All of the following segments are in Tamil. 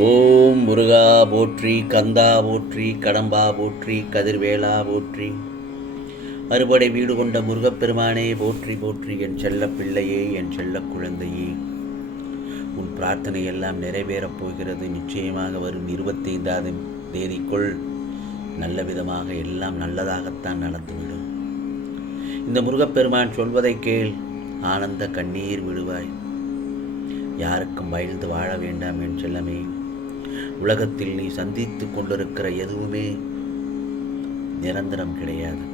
ஓம் முருகா போற்றி, கந்தா போற்றி, கடம்பா போற்றி, கதிர்வேலா போற்றி. அறுபடை வீடு கொண்ட முருகப்பெருமானே போற்றி போற்றி. என் செல்ல பிள்ளையே, என் செல்ல குழந்தையே, உன் பிரார்த்தனை எல்லாம் நிறைவேறப் போகிறது. நிச்சயமாக வரும் 25ஆம் தேதிக்குள் நல்ல விதமாக எல்லாம் நல்லதாகத்தான் நடந்துவிடும். இந்த முருகப்பெருமான் சொல்வதை கேள், ஆனந்த கண்ணீர் விடுவாய். யாருக்கும் பயந்து வாழ வேண்டாம் என் செல்லமே. உலகத்தில் நீ சந்தித்து கொண்டிருக்கிற எதுவுமே நிரந்தரம் கிடையாது.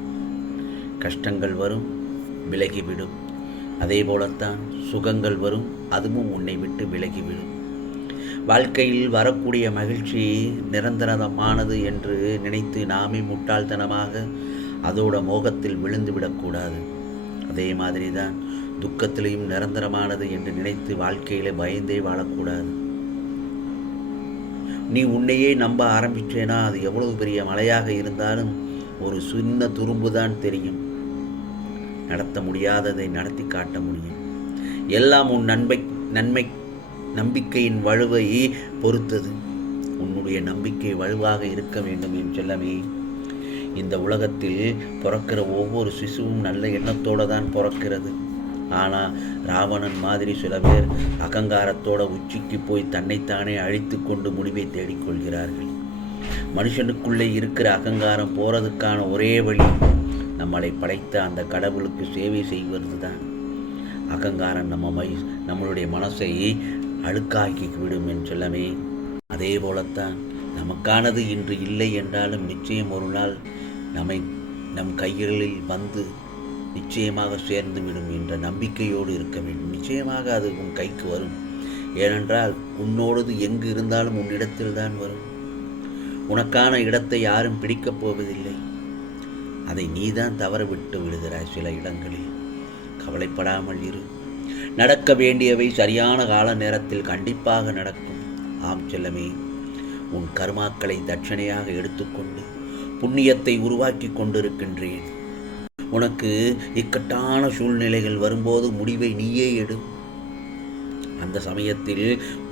கஷ்டங்கள் வரும், விலகிவிடும். அதே போலத்தான் சுகங்கள் வரும், அதுவும் உன்னை விட்டு விலகிவிடும். வாழ்க்கையில் வரக்கூடிய மகிழ்ச்சி நிரந்தரமானது என்று நினைத்து நாமே முட்டாள்தனமாக அதோட மோகத்தில் விழுந்துவிடக்கூடாது. அதே மாதிரி தான் துக்கத்திலையும் நிரந்தரமானது என்று நினைத்து வாழ்க்கையில பயந்தே வாழக்கூடாது. நீ உன்னையே நம்ப ஆரம்பிச்சேனா அது எவ்வளவு பெரிய மலையாக இருந்தாலும் ஒரு சின்ன துரும்பு தான் தெரியும். நடத்த முடியாததை நடத்தி காட்ட முடியும். எல்லாம் உன் நம்பிக்கையின் வலுவை பொறுத்தது. உன்னுடைய நம்பிக்கை வலுவாக இருக்க வேண்டும் என் செல்லமே. இந்த உலகத்தில் பிறக்கிற ஒவ்வொரு சிசுவும் நல்ல எண்ணத்தோடு தான் பிறக்கிறது. ஆனால் ராவணன் மாதிரி சில பேர் அகங்காரத்தோட உச்சிக்கு போய் தன்னைத்தானே அழித்து கொண்டு முடிவை தேடிக்கொள்கிறார்கள். மனுஷனுக்குள்ளே இருக்கிற அகங்காரம் போகிறதுக்கான ஒரே வழி நம்மளை படைத்த அந்த கடவுளுக்கு சேவை செய்வது தான். அகங்காரம் நம்மளுடைய மனசை அழுக்காக்கி விடும் என் செல்லமே. அதே போலத்தான் நமக்கானது இன்று இல்லை என்றாலும் நிச்சயம் ஒரு நாள் நம் கைகளில் வந்து நிச்சயமாக சேர்ந்து விடும் என்ற நம்பிக்கையோடு இருக்க வேண்டும். நிச்சயமாக அது உன் கைக்கு வரும். ஏனென்றால் உன்னோடது எங்கு இருந்தாலும் உன்னிடத்தில் தான் வரும். உனக்கான இடத்தை யாரும் பிடிக்கப் போவதில்லை. அதை நீதான் தவற விட்டு விடுகிறாய் சில இடங்களில். கவலைப்படாமல் இரு. நடக்க வேண்டியவை சரியான கால நேரத்தில் கண்டிப்பாக நடக்கும். ஆம் செல்லமே, உன் கர்மாக்களை தட்சணையாக எடுத்துக்கொண்டு புண்ணியத்தை உருவாக்கி கொண்டிருக்கின்றேன். உனக்கு இக்கட்டான சூழ்நிலைகள் வரும்போது முடிவை நீயே எடு. அந்த சமயத்தில்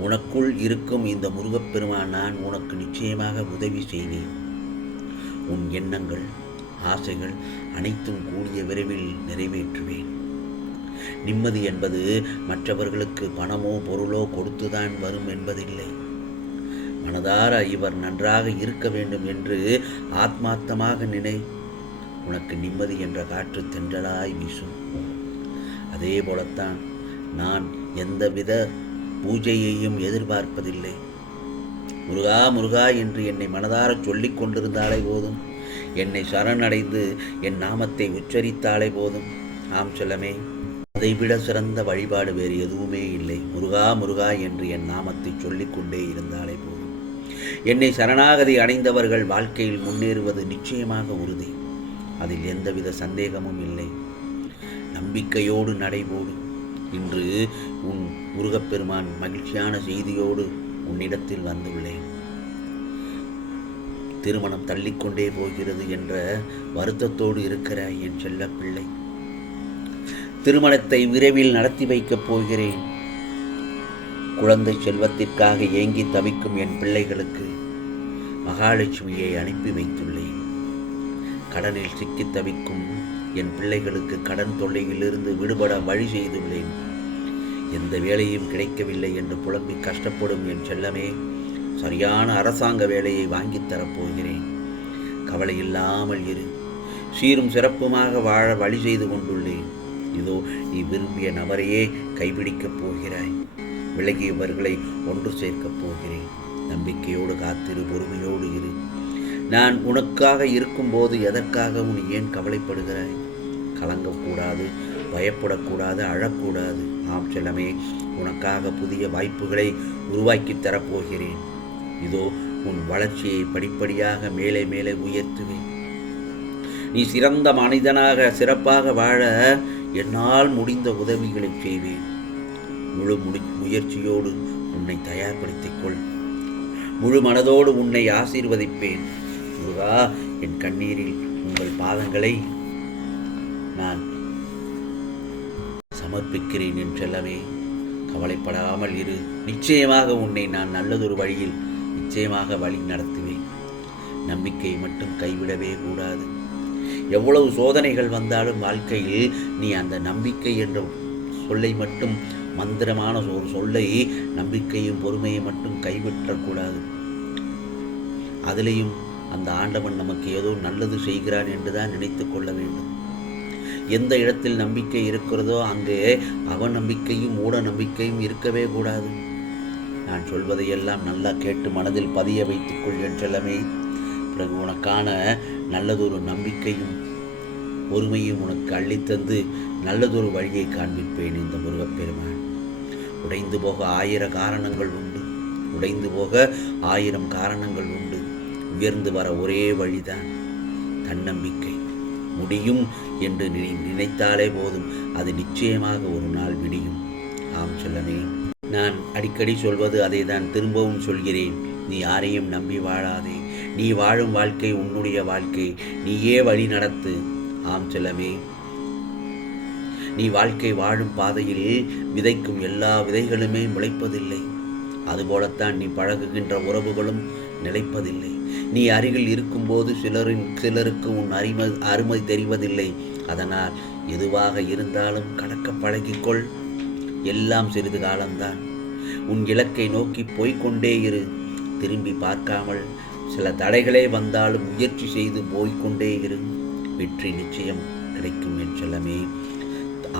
உனக்குள் இருக்கும் இந்த முருகப்பெருமான் நான் உனக்கு நிச்சயமாக உதவி செய்வேன். உன் எண்ணங்கள், ஆசைகள் அனைத்தும் கூடிய விரைவில் நிறைவேற்றுவேன். நிம்மதி என்பது மற்றவர்களுக்கு பணமோ பொருளோ கொடுத்துதான் வரும் என்பதில்லை. மனதார இவர் நன்றாக இருக்க வேண்டும் என்று ஆத்மார்த்தமாக நினை. உனக்கு நிம்மதி என்ற காற்று தென்றலாய் வீசும். அதே போலத்தான் நான் எந்தவித பூஜையையும் எதிர்பார்ப்பதில்லை. முருகா முருகா என்று என்னை மனதார சொல்லிக் கொண்டிருந்தாலே போதும். என்னை சரணடைந்து என் நாமத்தை உச்சரித்தாலே போதும். ஆம் செல்லமே, அதைவிட சிறந்த வழிபாடு வேறு எதுவுமே இல்லை. முருகா முருகா என்று என் நாமத்தை சொல்லிக்கொண்டே இருந்தாலே போதும். என்னை சரணாகதி அடைந்தவர்கள் வாழ்க்கையில் முன்னேறுவது நிச்சயமாக உறுதி. அதில் எந்தவித சந்தேகமும் இல்லை. நம்பிக்கையோடு நடைபோடு. இன்று உன் முருகப்பெருமான் மகிழ்ச்சியான செய்தியோடு உன்னிடத்தில் வந்துள்ளேன். திருமணம் தள்ளிக்கொண்டே போகிறது என்ற வருத்தத்தோடு இருக்கிறாய் என் செல்ல பிள்ளை. திருமணத்தை விரைவில் நடத்தி வைக்கப் போகிறேன். குழந்தை செல்வத்திற்காக ஏங்கி தவிக்கும் என் பிள்ளைகளுக்கு மகாலட்சுமியை அனுப்பி வைத்துள்ளேன். கடனில் சிக்கி தவிக்கும் என் பிள்ளைகளுக்கு கடன் தொல்லையிலிருந்து விடுபட வழி செய்துள்ளேன். எந்த வேலையும் கிடைக்கவில்லை என்று புலம்பி கஷ்டப்படும் என் செல்லமே, சரியான அரசாங்க வேலையை வாங்கித் தரப்போகிறேன். கவலை இல்லாமல் இரு. சீரும் சிறப்புமாக வாழ வழி செய்து கொண்டுள்ளேன். இதோ நீ விரும்பிய நபரையே கைப்பிடிக்கப் போகிறாய். விலகியவர்களை ஒன்று சேர்க்கப் போகிறேன். நம்பிக்கையோடு காத்திரு, பொறுமையோடு இரு. நான் உனக்காக இருக்கும்போது எதற்காக நீ ஏன் கவலைப்படுகிறாய்? கலங்கக்கூடாது, பயப்படக்கூடாது, அழக்கூடாது. ஆம் செல்லமே, உனக்காக புதிய வாய்ப்புகளை உருவாக்கி தரப்போகிறேன். இதோ உன் வளர்ச்சியை படிப்படியாக மேலே மேலே உயர்த்துவேன். நீ சிறந்த மனிதனாக சிறப்பாக வாழ என்னால் முடிந்த உதவிகளை செய்வேன். முழு முயற்சியோடு உன்னை தயார்படுத்திக் கொள். முழு மனதோடு உன்னை ஆசீர்வதிப்பேன். முருகா, என் கண்ணீரில் உங்கள் பாதங்களை நான் சமர்ப்பிக்கிறேன் என் செல்லமே. கவலைப்படாமல் இரு. நிச்சயமாக உன்னை நான் நல்லதொரு வழியில் நிச்சயமாக வழி நடத்துவேன். நம்பிக்கையை மட்டும் கைவிடவே கூடாது. எவ்வளவு சோதனைகள் வந்தாலும் வாழ்க்கையில் நீ அந்த நம்பிக்கை என்ற சொல்லை மட்டும், மந்திரமான ஒரு சொல்லை, நம்பிக்கையும் பொறுமையை மட்டும் கைவிட்டக்கூடாது. அதிலையும் அந்த ஆண்டவன் நமக்கு ஏதோ நல்லது செய்கிறான் என்றுதான் நினைத்து கொள்ள வேண்டும். எந்த இடத்தில் நம்பிக்கை இருக்கிறதோ அங்கே அவநம்பிக்கையும் மூட நம்பிக்கையும் இருக்கவே கூடாது. நான் சொல்வதையெல்லாம் நல்லா கேட்டு மனதில் பதிய வைத்துக்கொள் என் செல்லமே. பிறகு உனக்கான நல்லதொரு நம்பிக்கையும் பொறுமையும் உனக்கு அள்ளித்தந்து நல்லதொரு வழியை காண்பிப்பேன் இந்த முருகப்பெருமான். உடைந்து போக 1000 காரணங்கள் உண்டு, உடைந்து போக 1000 காரணங்கள் உண்டு. உயர்ந்து வர ஒரே வழிதான் தன்னம்பிக்கை. முடியும் என்று நினைத்தாலே போதும், அது நிச்சயமாக ஒரு நாள் விடியும். ஆம் செல்லமே, நான் அடிக்கடி சொல்வது அதை தான் திரும்பவும் சொல்கிறேன். நீ யாரையும் நம்பி வாழாதே. நீ வாழும் வாழ்க்கை உன்னுடைய வாழ்க்கை, நீயே வழி நடத்து. ஆம் செல்லமே, நீ வாழ்க்கை வாழும் பாதையில் விதைக்கும் எல்லா விதைகளுமே முளைப்பதில்லை. அதுபோலத்தான் நீ பழகுகின்ற உறவுகளும் நிலைப்பதில்லை. நீ அருகில் இருக்கும்போது சிலருக்கு உன் அருமை தெரிவதில்லை. அதனால் எதுவாக இருந்தாலும் கடக்க பழகிக்கொள். எல்லாம் சிறிது காலம்தான். உன் இலக்கை நோக்கி போய்கொண்டே இரு. திரும்பி பார்க்காமல் சில தடைகளே வந்தாலும் முயற்சி செய்து போய்கொண்டே இரு. வெற்றி நிச்சயம் கிடைக்கும் என் செல்லமே.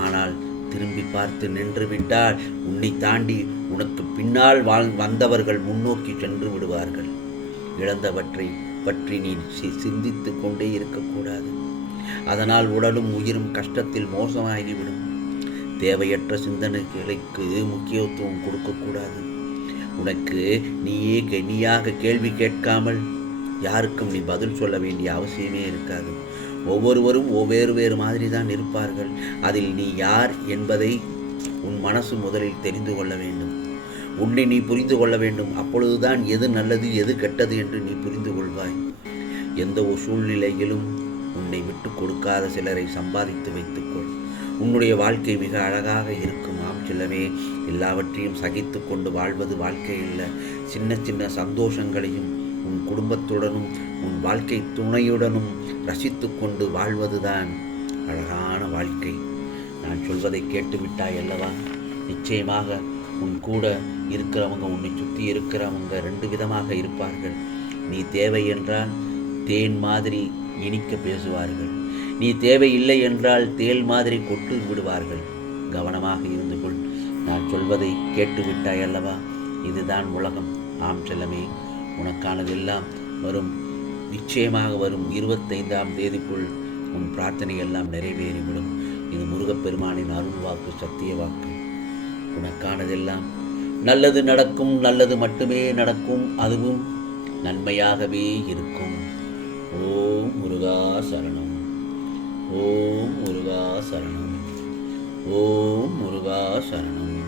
ஆனால் திரும்பி பார்த்து நின்று விட்டால் உன்னை தாண்டி உனக்கு பின்னால் வந்தவர்கள் முன்னோக்கி சென்று விடுவார்கள். இழந்தவற்றை பற்றி நீ சிந்தித்து கொண்டே இருக்கக்கூடாது. அதனால் உடலும் உயிரும் கஷ்டத்தில் மோசமாகிவிடும். தேவையற்ற சிந்தனைகளுக்கு முக்கியத்துவம் கொடுக்கக்கூடாது. உனக்கு நீயாக கேள்வி கேட்காமல் யாருக்கும் நீ பதில் சொல்ல வேண்டிய அவசியமே இருக்காது. ஒவ்வொருவரும் வேறு மாதிரி தான் இருப்பார்கள். அதில் நீ யார் என்பதை உன் மனசு முதலில் தெரிந்து கொள்ள வேண்டும். உன்னை நீ புரிந்து கொள்ள வேண்டும். அப்பொழுதுதான் எது நல்லது எது கெட்டது என்று நீ புரிந்து கொள்வாய். எந்த ஒரு சூழ்நிலையிலும் உன்னை விட்டு கொடுக்காத சிலரை சம்பாதித்து வைத்துக்கொள். உன்னுடைய வாழ்க்கை மிக அழகாக இருக்கும். ஆம் செல்லமே, எல்லாவற்றையும் சகித்து கொண்டு வாழ்வது வாழ்க்கை இல்லை. சின்ன சின்ன சந்தோஷங்களையும் உன் குடும்பத்துடனும் உன் வாழ்க்கை துணையுடனும் ரசித்து கொண்டு வாழ்வதுதான் அழகான வாழ்க்கை. நான் சொல்வதை கேட்டுவிட்டாய் அல்லவா? நிச்சயமாக உன் கூட இருக்கிறவங்க, உன்னை சுற்றி இருக்கிறவங்க 2 விதமாக இருப்பார்கள். நீ தேவை என்றால் தேன் மாதிரி இனிக்க பேசுவார்கள். நீ தேவையில்லை என்றால் தேள் மாதிரி கொட்டு விடுவார்கள். கவனமாக இருந்து கொள். நான் சொல்வதை கேட்டுவிட்டாய் அல்லவா? இதுதான் உலகம். ஆம் செல்லமே, உனக்கானதெல்லாம் வரும். நிச்சயமாக வரும் 25ஆம் தேதிக்குள் உன் பிரார்த்தனை எல்லாம் நிறைவேறிவிடும். இது முருகப்பெருமானின் அருள் வாக்கு, சத்திய வாக்கு. உனக்கானதெல்லாம் நல்லது நடக்கும். நல்லது மட்டுமே நடக்கும். அதுவும் நன்மையாகவே இருக்கும். ஓம் முருகா சரணம். ஓம் முருகா சரணம். ஓம் முருகா சரணம்.